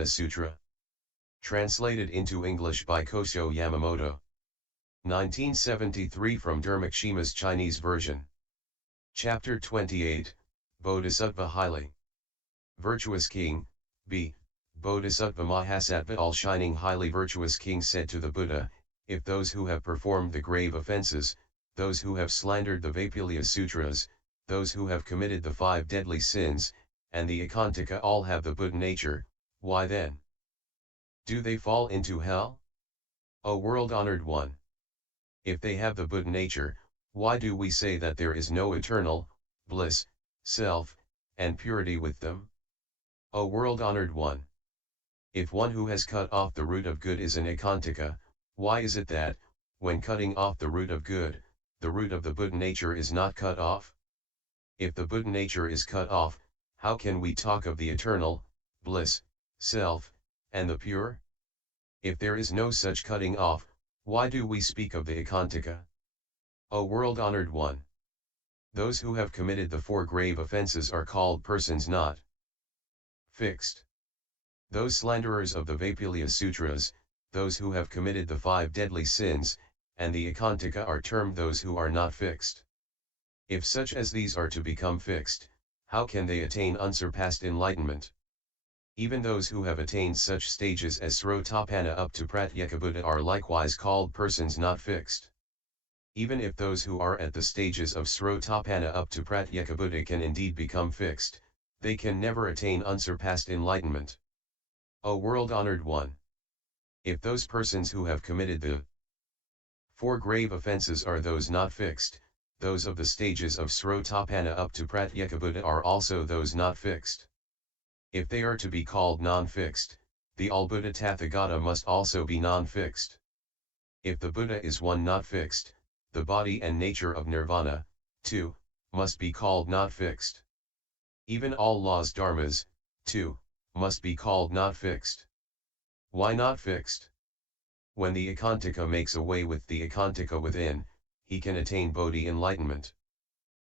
Sutra. Translated into English by Kosho Yamamoto. 1973 from Dharmakshema's Chinese version. Chapter 28, Bodhisattva Highly-Virtuous King, B. Bodhisattva Mahasattva all-shining highly virtuous king said to the Buddha, if those who have performed the grave offenses, those who have slandered the Vipulya Sutras, those who have committed the 5 deadly sins, and the Ekantaka all have the Buddha nature, why then do they fall into hell? O world-honored one! If they have the Buddha nature, why do we say that there is no eternal bliss, self, and purity with them? O world-honored one! If one who has cut off the root of good is an Ekantaka, why is it that, when cutting off the root of good, the root of the Buddha nature is not cut off? If the Buddha nature is cut off, how can we talk of the eternal bliss, self, and the pure? If there is no such cutting off, why do we speak of the Ekantaka? O world-honored one! Those who have committed the 4 grave offenses are called persons not fixed. Those slanderers of the Vipulya Sutras, those who have committed the 5 deadly sins, and the Ekantaka are termed those who are not fixed. If such as these are to become fixed, how can they attain unsurpassed enlightenment? Even those who have attained such stages as Srotapana up to Pratyekabuddha are likewise called persons not fixed. Even if those who are at the stages of Srotapana up to Pratyekabuddha can indeed become fixed, they can never attain unsurpassed enlightenment. O world-honored one! If those persons who have committed the 4 grave offenses are those not fixed, those of the stages of Srotapana up to Pratyekabuddha are also those not fixed. If they are to be called non-fixed, the all-Buddha Tathagata must also be non-fixed. If the Buddha is one not fixed, the body and nature of Nirvana, too, must be called not fixed. Even all laws dharmas, too, must be called not fixed. Why not fixed? When the Ekantaka makes away with the Ekantaka within, he can attain Bodhi enlightenment.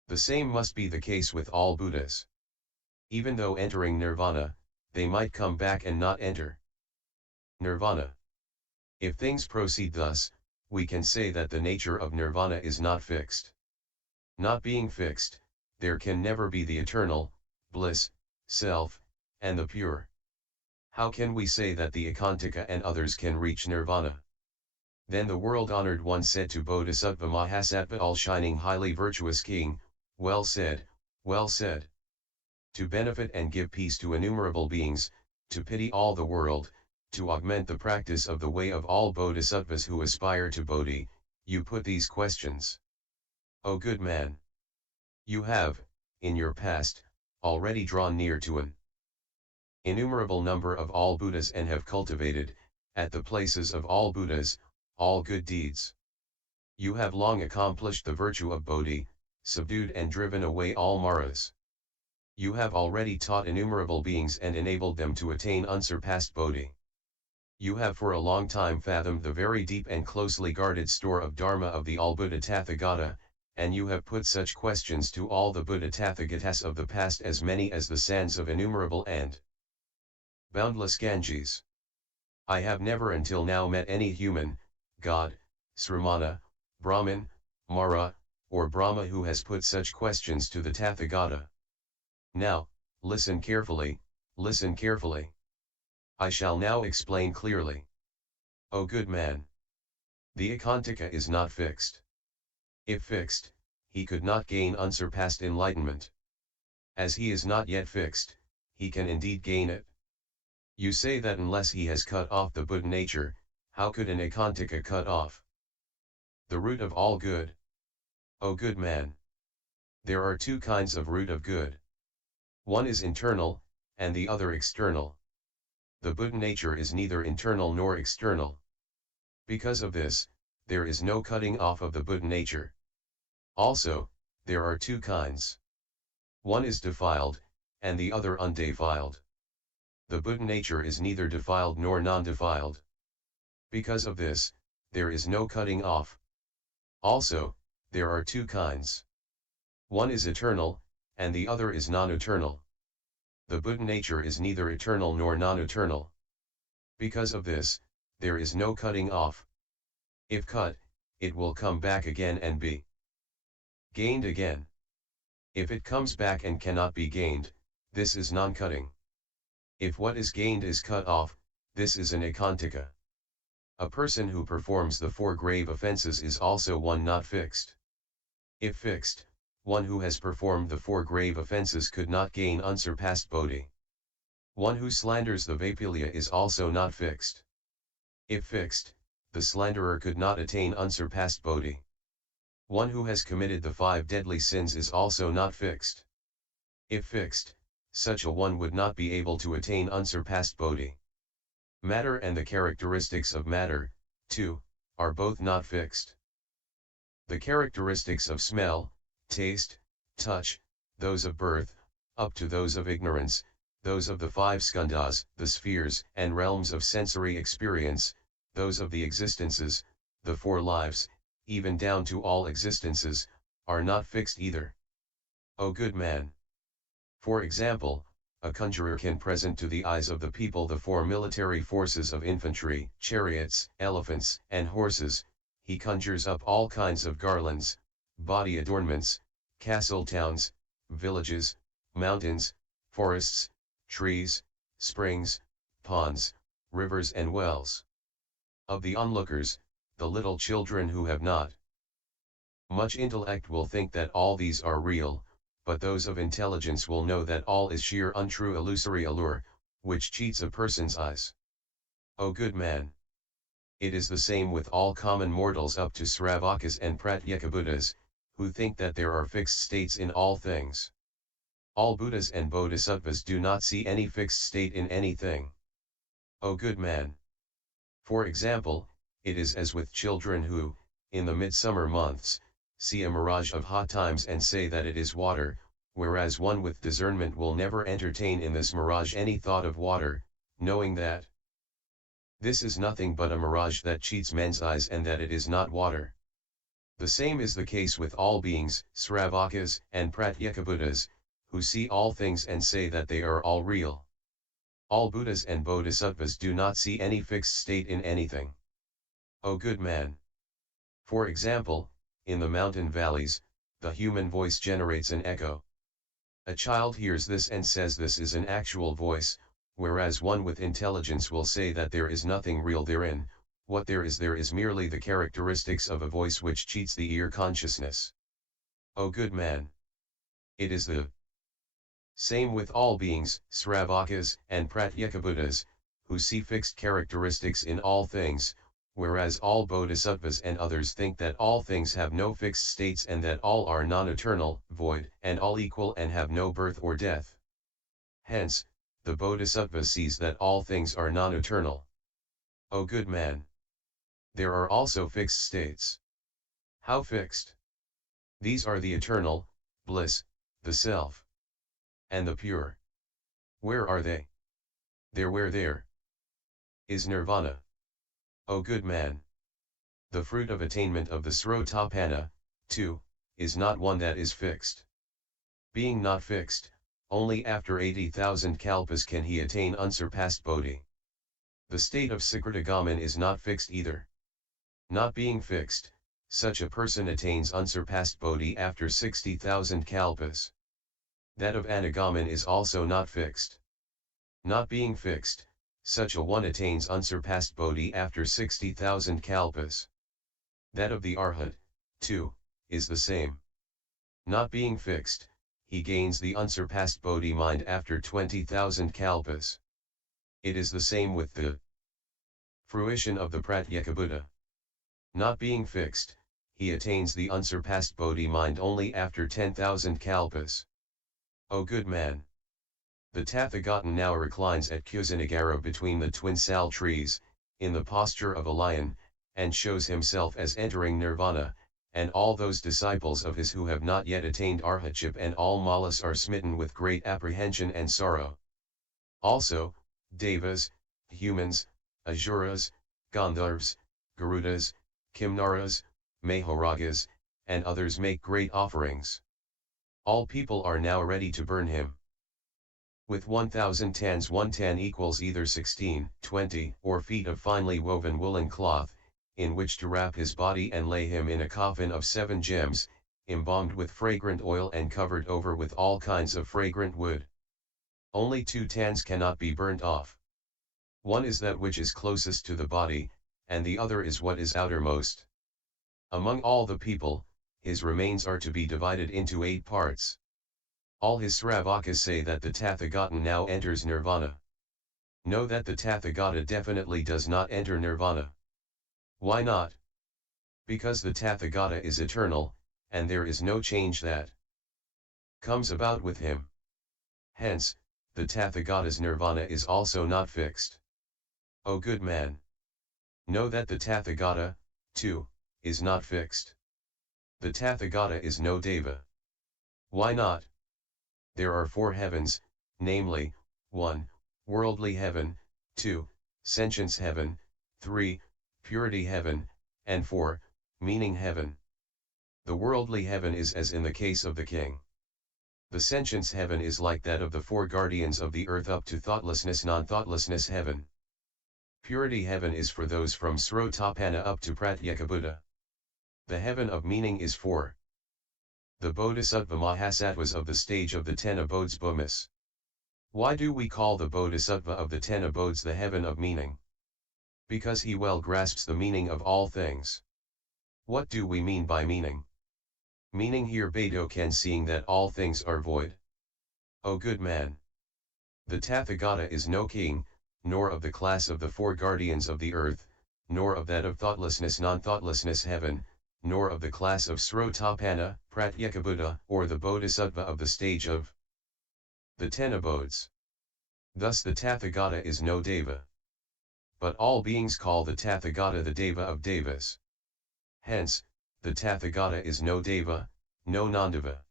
The same must be the case with all Buddhas. Even though entering Nirvana, they might come back and not enter Nirvana. If things proceed thus, we can say that the nature of Nirvana is not fixed. Not being fixed, there can never be the eternal bliss, self, and the pure. How can we say that the Ekantaka and others can reach Nirvana? Then the world-honored one said to Bodhisattva Mahasattva all-shining highly virtuous king, well said, well said. To benefit and give peace to innumerable beings, to pity all the world, to augment the practice of the way of all bodhisattvas who aspire to Bodhi, you put these questions. O good man! You have, in your past, already drawn near to an innumerable number of all Buddhas and have cultivated, at the places of all Buddhas, all good deeds. You have long accomplished the virtue of Bodhi, subdued and driven away all Maras. You have already taught innumerable beings and enabled them to attain unsurpassed Bodhi. You have for a long time fathomed the very deep and closely guarded store of Dharma of the all-Buddha Tathagata, and you have put such questions to all the Buddha Tathagatas of the past as many as the sands of innumerable and boundless Ganges. I have never until now met any human, God, Sramana, Brahmin, Mara, or Brahma who has put such questions to the Tathagata. Now, listen carefully, listen carefully. I shall now explain clearly. O good man! The Ekantaka is not fixed. If fixed, he could not gain unsurpassed enlightenment. As he is not yet fixed, he can indeed gain it. You say that unless he has cut off the Buddha nature, how could an Ekantaka cut off the root of all good? O good man! There are 2 kinds of root of good. One is internal, and the other external. The Buddha nature is neither internal nor external. Because of this, there is no cutting off of the Buddha nature. Also, there are 2 kinds. One is defiled, and the other undefiled. The Buddha nature is neither defiled nor non-defiled. Because of this, there is no cutting off. Also, there are 2 kinds. One is eternal, and the other is non-eternal. the Buddha nature is neither eternal nor non-eternal. Because of this, there is no cutting off. If cut, it will come back again and be gained again. If it comes back and cannot be gained, this is non-cutting. If what is gained is cut off, this is an ekantika. A person who performs the 4 grave offenses is also one not fixed. If fixed, one who has performed the 4 grave offenses could not gain unsurpassed bodhi. One who slanders the Vaipilya is also not fixed. If fixed, the slanderer could not attain unsurpassed bodhi. One who has committed the 5 deadly sins is also not fixed. If fixed, such a one would not be able to attain unsurpassed bodhi. Matter and the characteristics of matter, too, are both not fixed. The characteristics of smell, taste, touch, those of birth, up to those of ignorance, those of the 5 skandhas, the spheres and realms of sensory experience, those of the existences, the 4 lives, even down to all existences, are not fixed either. O good man! For example, a conjurer can present to the eyes of the people the 4 military forces of infantry, chariots, elephants, and horses. He conjures up all kinds of garlands, body adornments, castle towns, villages, mountains, forests, trees, springs, ponds, rivers and wells. Of the onlookers, the little children who have not much intellect will think that all these are real, but those of intelligence will know that all is sheer untrue illusory allure, which cheats a person's eyes. O good man! It is the same with all common mortals up to Sravakas and Pratyekabuddhas, who think that there are fixed states in all things. All Buddhas and Bodhisattvas do not see any fixed state in anything. O good man! For example, it is as with children who, in the midsummer months, see a mirage of hot times and say that it is water, whereas one with discernment will never entertain in this mirage any thought of water, knowing that this is nothing but a mirage that cheats men's eyes and that it is not water. The same is the case with all beings, Sravakas and Pratyekabuddhas, who see all things and say that they are all real. All Buddhas and Bodhisattvas do not see any fixed state in anything. O good man! For example, in the mountain valleys, the human voice generates an echo. A child hears this and says this is an actual voice, whereas one with intelligence will say that there is nothing real therein. What there is merely the characteristics of a voice which cheats the ear consciousness. O good man! It is the same with all beings, Sravakas and Pratyekabuddhas, who see fixed characteristics in all things, whereas all Bodhisattvas and others think that all things have no fixed states and that all are non-eternal, void, and all equal and have no birth or death. Hence, the Bodhisattva sees that all things are non-eternal. O good man! There are also fixed states. How fixed? These are the eternal, bliss, the self, and the pure. Where are they? There is nirvana. O good man! The fruit of attainment of the Srotapanna, too, is not one that is fixed. Being not fixed, only after 80,000 kalpas can he attain unsurpassed bodhi. The state of Sakritagaman is not fixed either. Not being fixed, such a person attains unsurpassed bodhi after 60,000 kalpas. That of Anagaman is also not fixed. Not being fixed, such a one attains unsurpassed bodhi after 60,000 kalpas. That of the Arhat, too, is the same. Not being fixed, he gains the unsurpassed bodhi mind after 20,000 kalpas. It is the same with the fruition of the Pratyekabuddha. Not being fixed, he attains the unsurpassed bodhi mind only after 10,000 kalpas. O good man! The Tathagata now reclines at Kusinagara between the twin sal trees, in the posture of a lion, and shows himself as entering nirvana, and all those disciples of his who have not yet attained arhatship and all malas are smitten with great apprehension and sorrow. Also, devas, humans, asuras, gandharvas, garudas, kimnaras, mahoragas, and others make great offerings. All people are now ready to burn him. With 1000 tans, 1 tan equals either 16, 20, or feet of finely woven woolen cloth, in which to wrap his body and lay him in a coffin of 7 gems, embalmed with fragrant oil and covered over with all kinds of fragrant wood. Only 2 tans cannot be burnt off. One is that which is closest to the body, and the other is what is outermost. Among all the people, his remains are to be divided into 8 parts. All his Sravakas say that the Tathagata now enters Nirvana. Know that the Tathagata definitely does not enter Nirvana. Why not? Because the Tathagata is eternal, and there is no change that comes about with him. Hence, the Tathagata's Nirvana is also not fixed. O good man! Know that the Tathagata, too, is not fixed. The Tathagata is no Deva. Why not? There are 4 heavens, namely, 1. Worldly heaven, 2. Sentience heaven, 3. Purity heaven, and 4. Meaning heaven. The worldly heaven is as in the case of the king. The sentience heaven is like that of the 4 guardians of the earth up to thoughtlessness, non-thoughtlessness heaven. Purity heaven is for those from Srotapana up to Pratyekabuddha. The heaven of meaning is for the Bodhisattva Mahasattvas of the stage of the 10 abodes Bhumis. Why do we call the Bodhisattva of the 10 abodes the heaven of meaning? Because he well grasps the meaning of all things. What do we mean by meaning? Meaning here Baidokan, seeing that all things are void. O good man! The Tathagata is no king, nor of the class of the 4 guardians of the earth, nor of that of thoughtlessness non-thoughtlessness heaven, nor of the class of Srotapana, Pratyekabuddha, or the Bodhisattva of the stage of the 10 abodes. Thus the Tathagata is no Deva. But all beings call the Tathagata the Deva of Devas. Hence, the Tathagata is no Deva, no non-Deva.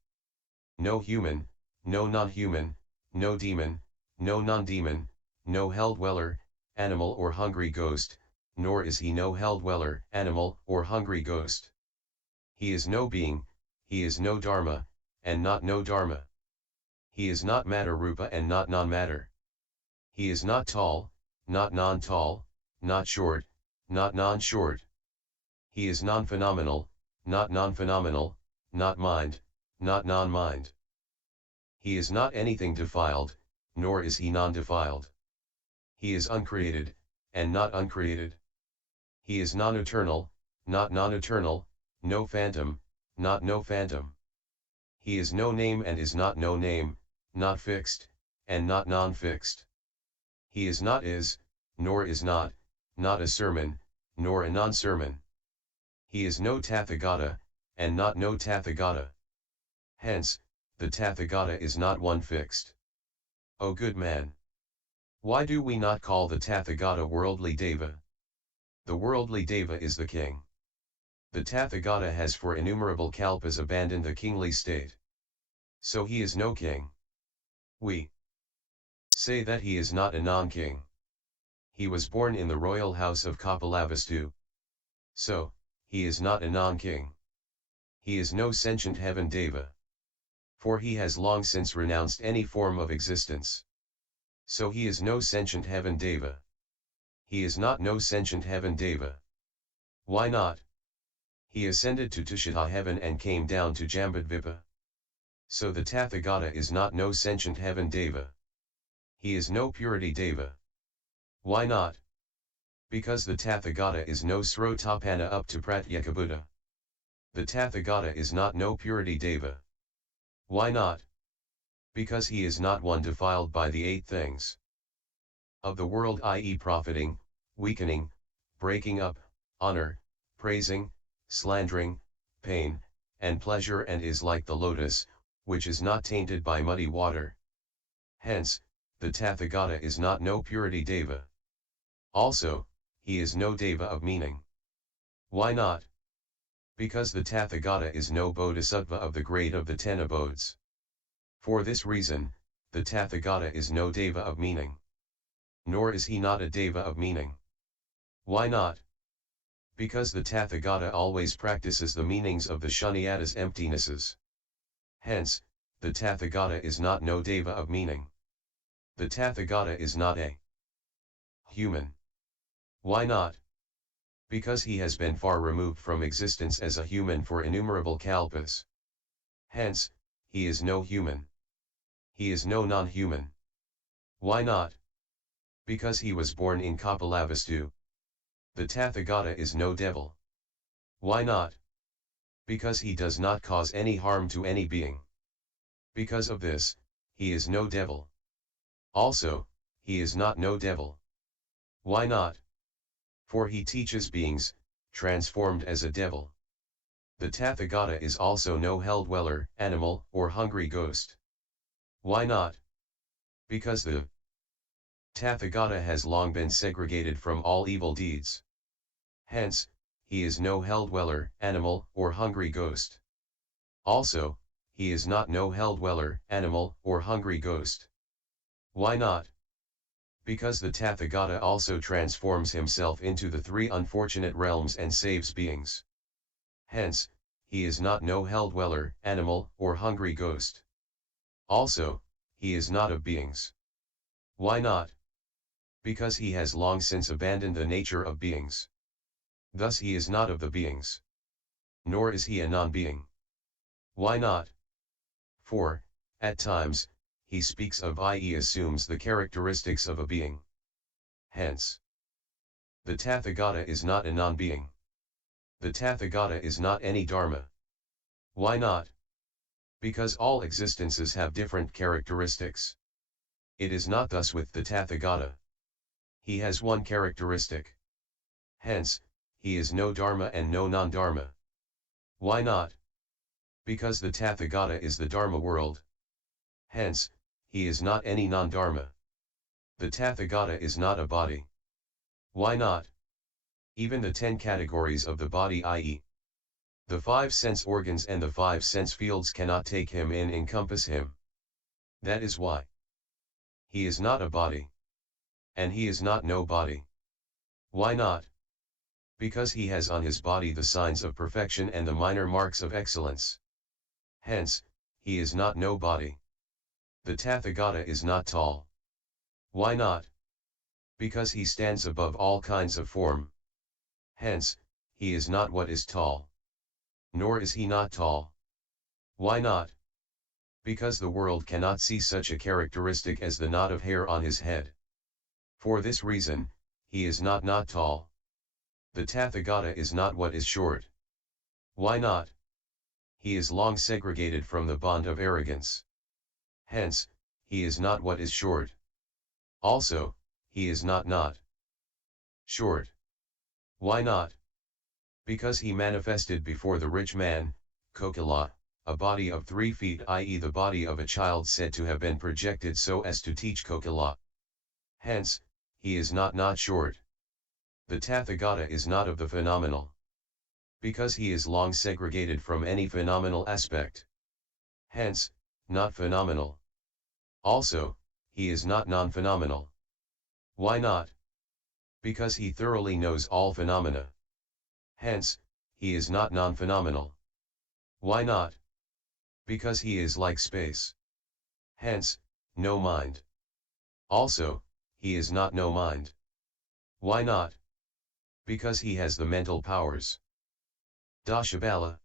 No human, no non-human, no demon, no non-demon, no hell-dweller, animal or hungry ghost, nor is he no hell-dweller, animal or hungry ghost. He is no being, he is no dharma, and not no dharma. He is not matter-rupa and not non-matter. He is not tall, not non-tall, not short, not non-short. He is non-phenomenal, not non-phenomenal, not mind, not non-mind. He is not anything defiled, nor is he non-defiled. He is uncreated, and not uncreated. He is non-eternal, not non-eternal, no phantom, not no phantom. He is no name and is not no name, not fixed, and not non-fixed. He is not is, nor is not a sermon, nor a non-sermon. He is no Tathagata, and not no Tathagata. Hence, the Tathagata is not one fixed. O good man! Why do we not call the Tathagata worldly Deva? The worldly Deva is the king. The Tathagata has for innumerable kalpas abandoned the kingly state. So he is no king. We say that he is not a non-king. He was born in the royal house of Kapilavastu. So, he is not a non-king. He is no sentient heaven Deva. For he has long since renounced any form of existence. So he is no sentient heaven Deva. He is not no sentient heaven Deva. Why not? He ascended to Tushita heaven and came down to Jambudvipa. So the Tathagata is not no sentient heaven Deva. He is no purity Deva. Why not? Because the Tathagata is no Srotapana up to Pratyekabuddha. The Tathagata is not no purity Deva. Why not? Because he is not one defiled by the 8 things of the world, i.e. profiting, weakening, breaking up, honor, praising, slandering, pain, and pleasure, and is like the lotus, which is not tainted by muddy water. Hence, the Tathagata is not no purity Deva. Also, he is no Deva of meaning. Why not? Because the Tathagata is no Bodhisattva of the grade of the 10 abodes. For this reason, the Tathagata is no Deva of meaning. Nor is he not a Deva of meaning. Why not? Because the Tathagata always practices the meanings of the Shunyatas emptinesses. Hence, the Tathagata is not no Deva of meaning. The Tathagata is not a human. Why not? Because he has been far removed from existence as a human for innumerable kalpas. Hence, he is no human. He is no non-human. Why not? Because he was born in Kapilavastu. The Tathagata is no devil. Why not? Because he does not cause any harm to any being. Because of this, he is no devil. Also, he is not no devil. Why not? For he teaches beings, transformed as a devil. The Tathagata is also no hell-dweller, animal, or hungry ghost. Why not? Because the Tathagata has long been segregated from all evil deeds. Hence, he is no hell-dweller, animal, or hungry ghost. Also, he is not no hell-dweller, animal, or hungry ghost. Why not? Because the Tathagata also transforms himself into the three unfortunate realms and saves beings. Hence, he is not no hell-dweller, animal, or hungry ghost. Also, he is not of beings. Why not? Because he has long since abandoned the nature of beings. Thus he is not of the beings. Nor is he a non-being. Why not? For, at times, he speaks of i.e. assumes the characteristics of a being. Hence, the Tathagata is not a non-being. The Tathagata is not any dharma. Why not? Because all existences have different characteristics. It is not thus with the Tathagata. He has one characteristic. Hence, he is no dharma and no non-dharma. Why not? Because the Tathagata is the dharma world. Hence, he is not any non-dharma. The Tathagata is not a body. Why not? Even the 10 categories of the body, i.e. the 5 sense organs and the 5 sense fields, cannot take him in, encompass him. That is why he is not a body. And he is not no body. Why not? Because he has on his body the signs of perfection and the minor marks of excellence. Hence, he is not no body. The Tathagata is not tall. Why not? Because he stands above all kinds of form. Hence, he is not what is tall. Nor is he not tall. Why not? Because the world cannot see such a characteristic as the knot of hair on his head. For this reason, he is not tall. The Tathagata is not what is short. Why not? He is long segregated from the bond of arrogance. Hence, he is not what is short. Also, he is not short. Why not? Because he manifested before the rich man, Kokila, a body of 3 feet, i.e. the body of a child said to have been projected so as to teach Kokila. Hence, he is not short. The Tathagata is not of the phenomenal. Because he is long segregated from any phenomenal aspect. Hence, not phenomenal. Also, he is not non-phenomenal. Why not? Because he thoroughly knows all phenomena. Hence, he is not non-phenomenal. Why not? Because he is like space. Hence, no mind. Also, he is not no mind. Why not? Because he has the mental powers. Dashabala.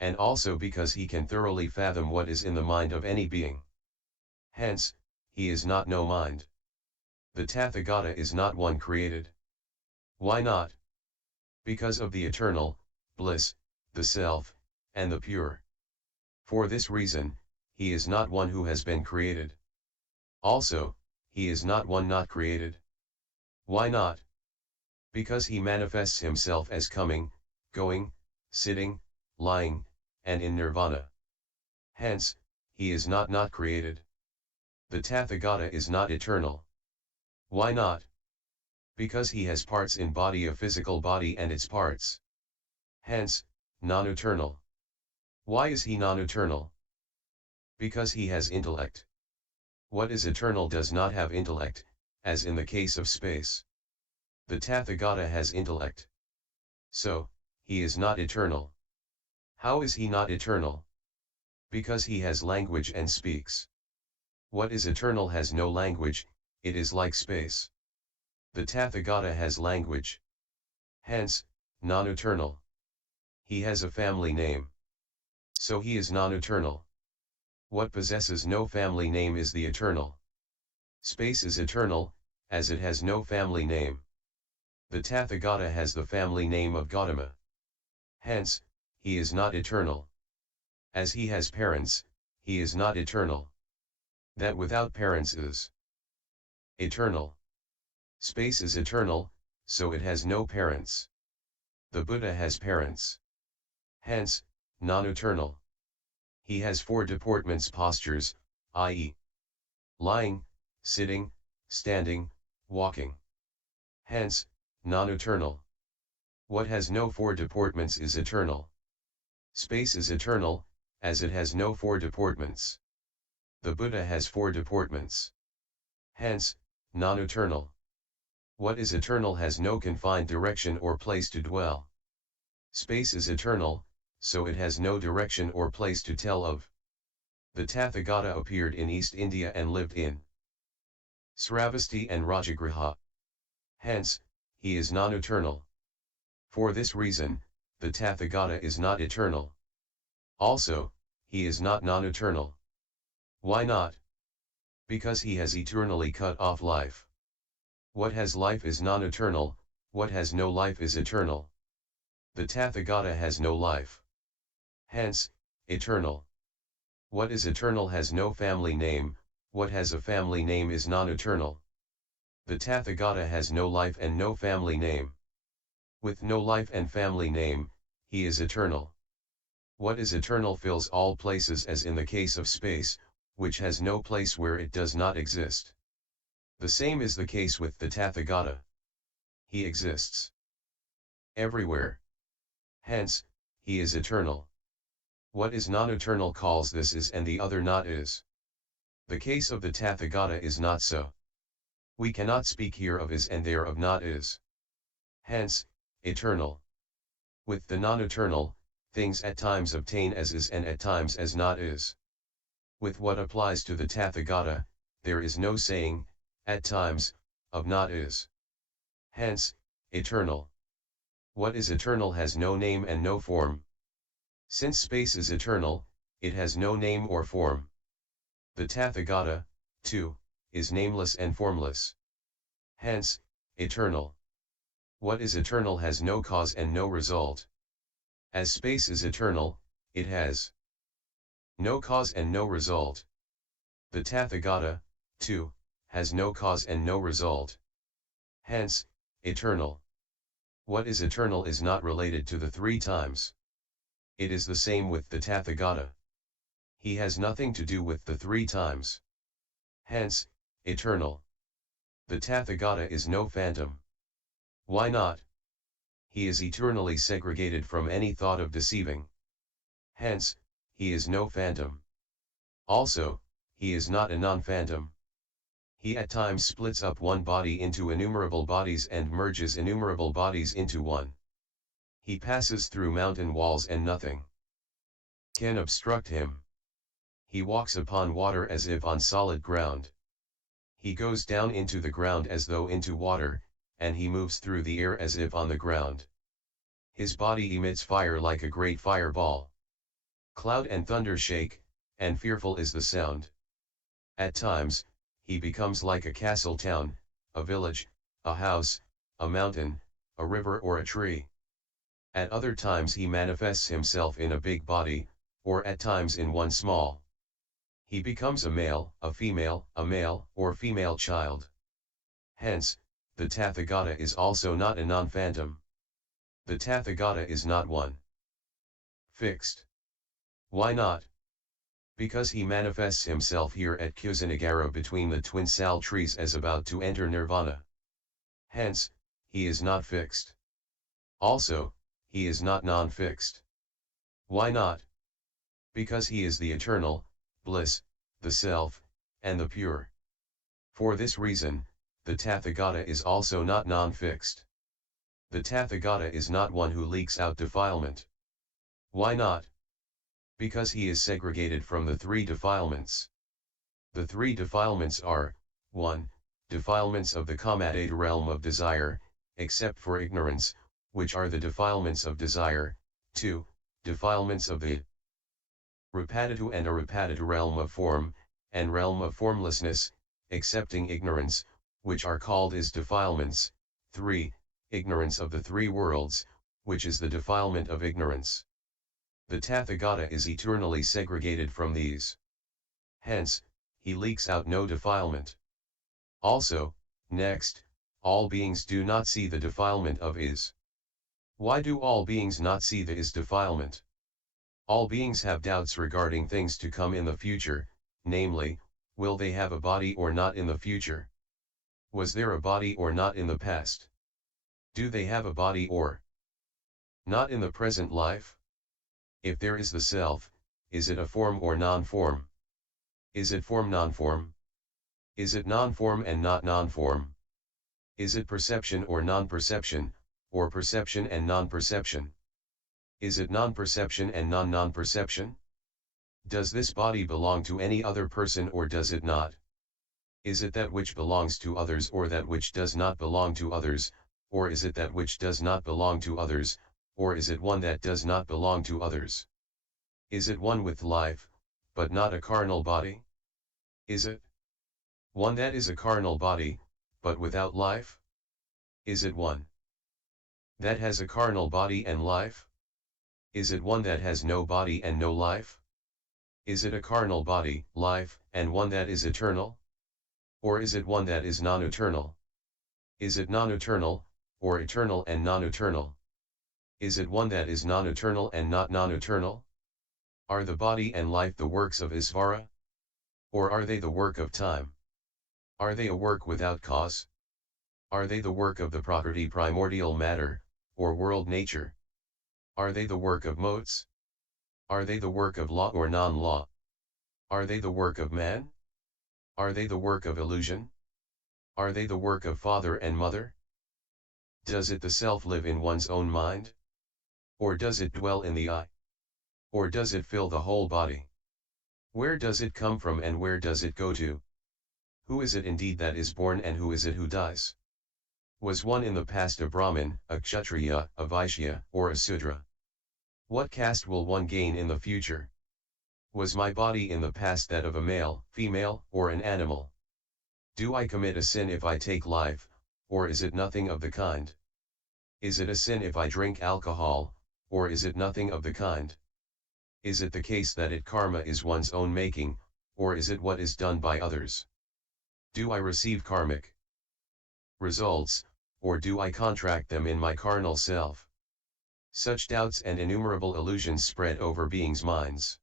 And also because he can thoroughly fathom what is in the mind of any being. Hence, he is not no mind. The Tathagata is not one created. Why not? Because of the eternal, bliss, the self, and the pure. For this reason, he is not one who has been created. Also, he is not one not created. Why not? Because he manifests himself as coming, going, sitting, lying, and in nirvana. Hence, he is not created. The Tathagata is not eternal. Why not? Because he has parts in body of physical body and its parts. Hence, non-eternal. Why is he non-eternal? Because he has intellect. What is eternal does not have intellect, as in the case of space. The Tathagata has intellect. So, he is not eternal. How is he not eternal? Because he has language and speaks. What is eternal has no language, it is like space. The Tathagata has language. Hence, non-eternal. He has a family name. So he is non-eternal. What possesses no family name is the eternal. Space is eternal, as it has no family name. The Tathagata has the family name of Gautama. Hence, he is not eternal. As he has parents, he is not eternal. That without parents is eternal. Space is eternal, so it has no parents. The Buddha has parents. Hence, non-eternal. He has 4 deportments postures, i.e. lying, sitting, standing, walking. Hence, non-eternal. What has no 4 deportments is eternal. Space is eternal, as it has no 4 deportments. The Buddha has 4 deportments. Hence, non-eternal. What is eternal has no confined direction or place to dwell. Space is eternal, so it has no direction or place to tell of. The Tathagata appeared in East India and lived in Sravasti and Rajagriha. Hence, he is non-eternal. For this reason, the Tathagata is not eternal. Also, he is not non-eternal. Why not? Because he has eternally cut off life. What has life is non-eternal, what has no life is eternal. The Tathagata has no life. Hence, eternal. What is eternal has no family name, what has a family name is non-eternal. The Tathagata has no life and no family name. With no life and family name, he is eternal. What is eternal fills all places as in the case of space, which has no place where it does not exist. The same is the case with the Tathagata. He exists everywhere. Hence, he is eternal. What is non-eternal calls this is and the other not is. The case of the Tathagata is not so. We cannot speak here of is and there of not is. Hence, eternal. With the non-eternal, things at times obtain as is and at times as not is. With what applies to the Tathagata, there is no saying, at times, of not is. Hence, eternal. What is eternal has no name and no form. Since space is eternal, it has no name or form. The Tathagata, too, is nameless and formless. Hence, eternal. What is eternal has no cause and no result. As space is eternal, it has no cause and no result. The Tathagata, too, has no cause and no result. Hence, eternal. What is eternal is not related to the 3 times. It is the same with the Tathagata. He has nothing to do with the 3 times. Hence, eternal. The Tathagata is no phantom. Why not? He is eternally segregated from any thought of deceiving. Hence, he is no phantom. Also, he is not a non-phantom. He at times splits up one body into innumerable bodies and merges innumerable bodies into one. He passes through mountain walls and nothing can obstruct him. He walks upon water as if on solid ground. He goes down into the ground as though into water, and he moves through the air as if on the ground. His body emits fire like a great fireball. Cloud and thunder shake, and fearful is the sound. At times, he becomes like a castle town, a village, a house, a mountain, a river or a tree. At other times he manifests himself in a big body, or at times in one small. He becomes a male, a female, a male or female child. Hence, the Tathagata is also not a non-phantom. The Tathagata is not one fixed. Why not? Because he manifests himself here at Kusinagara between the twin sal trees as about to enter Nirvana. Hence, he is not fixed. Also, he is not non-fixed. Why not? Because he is the eternal, bliss, the self, and the pure. For this reason, the Tathagata is also not non-fixed. The Tathagata is not one who leaks out defilement. Why not? Because he is segregated from the 3 defilements. The three defilements are, 1. Defilements of the comattate realm of desire, except for ignorance, which are the defilements of desire. 2. Defilements of the Rapaditu and Arapaditu realm of form, and realm of formlessness, excepting ignorance, which are called as defilements. 3. Ignorance of the three worlds, which is the defilement of ignorance. The Tathagata is eternally segregated from these. Hence, he leaks out no defilement. Also, next, all beings do not see the defilement of is. Why do all beings not see the is defilement? All beings have doubts regarding things to come in the future, namely, will they have a body or not in the future? Was there a body or not in the past? Do they have a body or not in the present life? If there is the self, is it a form or non-form? Is it form non-form? Is it non-form and not non-form? Is it perception or non-perception, or perception and non-perception? Is it non-perception and non-non-perception? Does this body belong to any other person or does it not? Is it that which belongs to others or that which does not belong to others, or is it that which does not belong to others, or is it one that does not belong to others? Is it one with life, but not a carnal body? Is it one that is a carnal body, but without life? Is it one that has a carnal body and life? Is it one that has no body and no life? Is it a carnal body, life, and one that is eternal? Or is it one that is non-eternal? Is it non-eternal, or eternal and non-eternal? Is it one that is non-eternal and not non-eternal? Are the body and life the works of Isvara? Or are they the work of time? Are they a work without cause? Are they the work of the Prakriti primordial matter, or world nature? Are they the work of motes? Are they the work of law or non-law? Are they the work of man? Are they the work of illusion? Are they the work of father and mother? Does it the self live in one's own mind? Or does it dwell in the eye? Or does it fill the whole body? Where does it come from and where does it go to? Who is it indeed that is born and who is it who dies? Was one in the past a Brahmin, a Kshatriya, a Vaishya, or a Sudra? What caste will one gain in the future? Was my body in the past that of a male, female, or an animal? Do I commit a sin if I take life, or is it nothing of the kind? Is it a sin if I drink alcohol, or is it nothing of the kind? Is it the case that it karma is one's own making, or is it what is done by others? Do I receive karmic results, or do I contract them in my carnal self? Such doubts and innumerable illusions spread over beings' minds.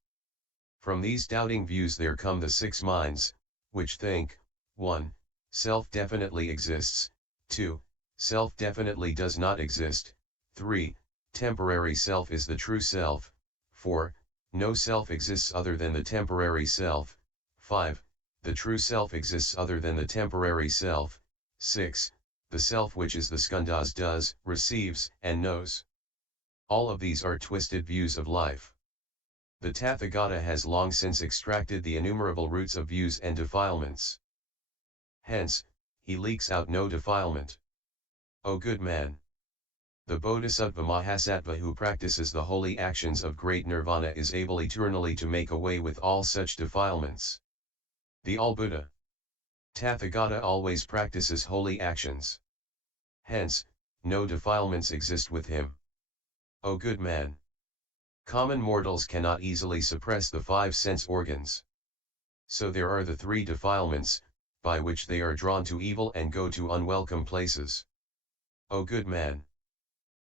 From these doubting views there come the six minds, which think, 1. Self definitely exists, 2. Self definitely does not exist, 3. Temporary self is the true self, 4. No self exists other than the temporary self, 5. The true self exists other than the temporary self, 6. The self which is the skandhas does, receives, and knows. All of these are twisted views of life. The Tathagata has long since extracted the innumerable roots of views and defilements. Hence, he leaks out no defilement. O good man! The Bodhisattva Mahasattva who practices the holy actions of great nirvana is able eternally to make away with all such defilements. The All-Buddha Tathagata always practices holy actions. Hence, no defilements exist with him. O good man! Common mortals cannot easily suppress the five sense organs. So there are the three defilements, by which they are drawn to evil and go to unwelcome places. O good man!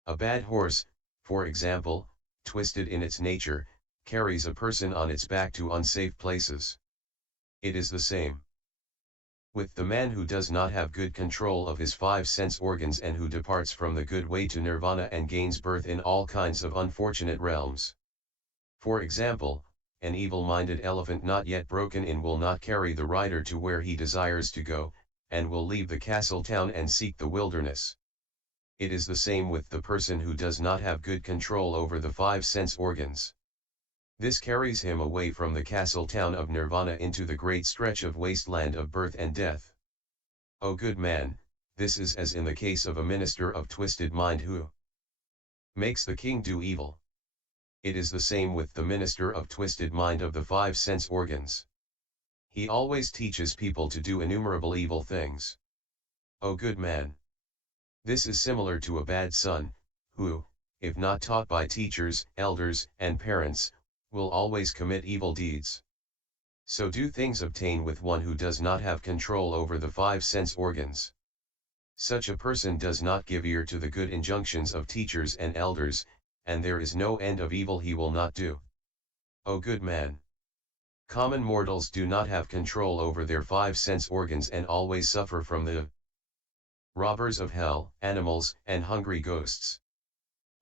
A bad horse, for example, twisted in its nature, carries a person on its back to unsafe places. It is the same with the man who does not have good control of his five sense organs and who departs from the good way to nirvana and gains birth in all kinds of unfortunate realms. For example, an evil-minded elephant not yet broken in will not carry the rider to where he desires to go, and will leave the castle town and seek the wilderness. It is the same with the person who does not have good control over the five sense organs. This carries him away from the castle town of Nirvana into the great stretch of wasteland of birth and death. O good man, this is as in the case of a minister of twisted mind who makes the king do evil. It is the same with the minister of twisted mind of the five sense organs. He always teaches people to do innumerable evil things. O good man. This is similar to a bad son, who, if not taught by teachers, elders, and parents, will always commit evil deeds. So do things obtain with one who does not have control over the five sense organs. Such a person does not give ear to the good injunctions of teachers and elders, and there is no end of evil he will not do. O good man. Common mortals do not have control over their five sense organs and always suffer from the robbers of hell, animals, and hungry ghosts.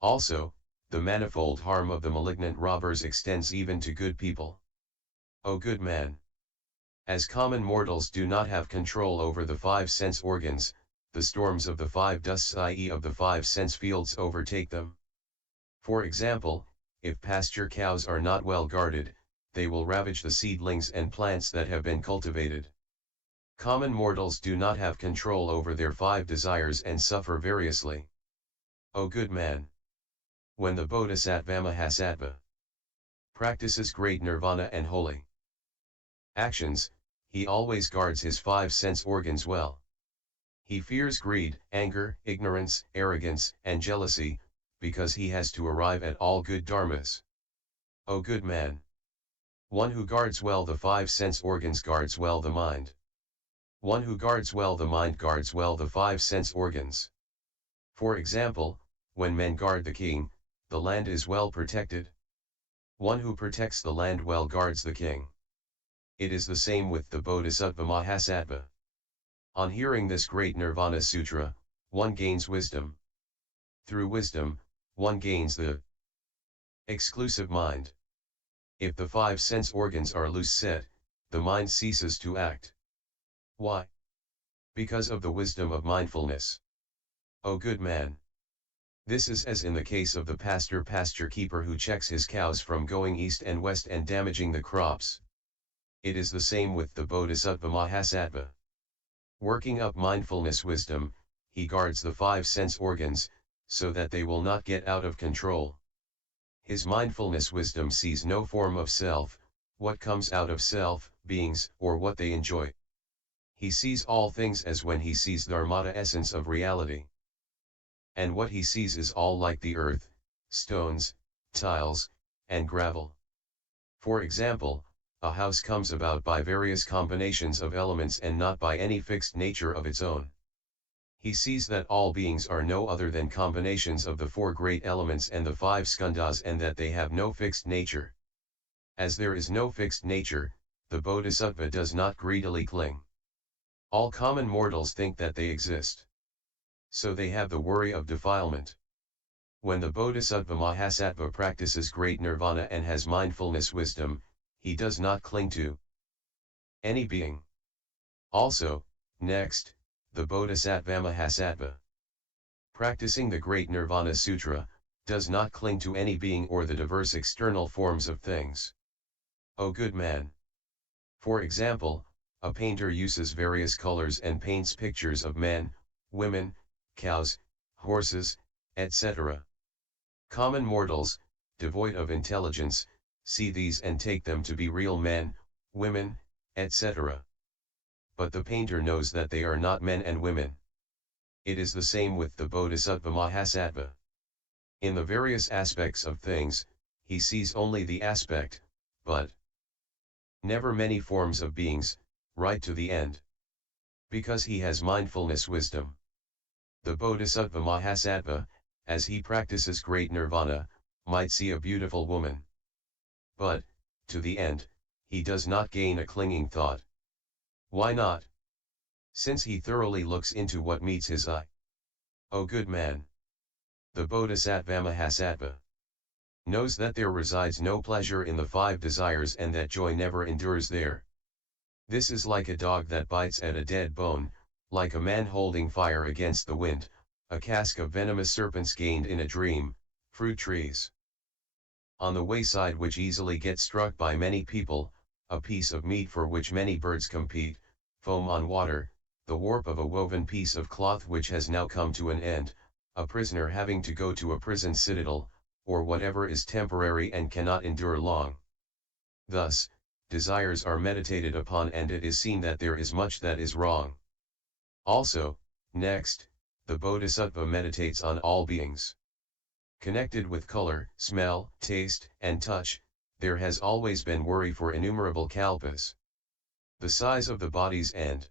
Also, the manifold harm of the malignant robbers extends even to good people. O good man. As common mortals do not have control over the five sense organs, the storms of the five dusts, i.e. of the five sense fields, overtake them. For example, if pasture cows are not well guarded, they will ravage the seedlings and plants that have been cultivated. Common mortals do not have control over their five desires and suffer variously. O good man. When the Bodhisattva Mahasattva practices great nirvana and holy actions, he always guards his five sense organs well. He fears greed, anger, ignorance, arrogance, and jealousy, because he has to arrive at all good dharmas. O good man. One who guards well the five sense organs guards well the mind. One who guards well the mind guards well the five sense organs. For example, when men guard the king, the land is well protected. One who protects the land well guards the king. It is the same with the Bodhisattva Mahasattva. On hearing this great Nirvana Sutra, one gains wisdom. Through wisdom, one gains the exclusive mind. If the five sense organs are loose set, the mind ceases to act. Why? Because of the wisdom of mindfulness. O good man. This is as in the case of the pasture keeper who checks his cows from going east and west and damaging the crops. It is the same with the Bodhisattva Mahasattva. Working up mindfulness wisdom, he guards the five sense organs, so that they will not get out of control. His mindfulness wisdom sees no form of self, what comes out of self, beings, or what they enjoy. He sees all things as when he sees Dharmata, essence of reality. And what he sees is all like the earth, stones, tiles, and gravel. For example, a house comes about by various combinations of elements and not by any fixed nature of its own. He sees that all beings are no other than combinations of the four great elements and the five skandhas, and that they have no fixed nature. As there is no fixed nature, the Bodhisattva does not greedily cling. All common mortals think that they exist. So they have the worry of defilement. When the Bodhisattva Mahasattva practices great nirvana and has mindfulness wisdom, he does not cling to any being. Also, next, the Bodhisattva Mahasattva, practicing the great Nirvana Sutra, does not cling to any being or the diverse external forms of things. O good man. For example, a painter uses various colors and paints pictures of men, women, cows, horses, etc. Common mortals, devoid of intelligence, see these and take them to be real men, women, etc. But the painter knows that they are not men and women. It is the same with the Bodhisattva Mahasattva. In the various aspects of things, he sees only the aspect, but never many forms of beings, right to the end. Because he has mindfulness wisdom. The Bodhisattva Mahasattva, as he practices great nirvana, might see a beautiful woman. But, to the end, he does not gain a clinging thought. Why not? Since he thoroughly looks into what meets his eye. O good man. The Bodhisattva Mahasattva knows that there resides no pleasure in the five desires and that joy never endures there. This is like a dog that bites at a dead bone, like a man holding fire against the wind, a cask of venomous serpents gained in a dream, fruit trees. on the wayside which easily gets struck by many people, a piece of meat for which many birds compete, foam on water, the warp of a woven piece of cloth which has now come to an end, a prisoner having to go to a prison citadel, or whatever is temporary and cannot endure long. Thus, desires are meditated upon and it is seen that there is much that is wrong. Also, next, the Bodhisattva meditates on all beings. Connected with color, smell, taste, and touch, there has always been worry for innumerable kalpas. The size of the bodies and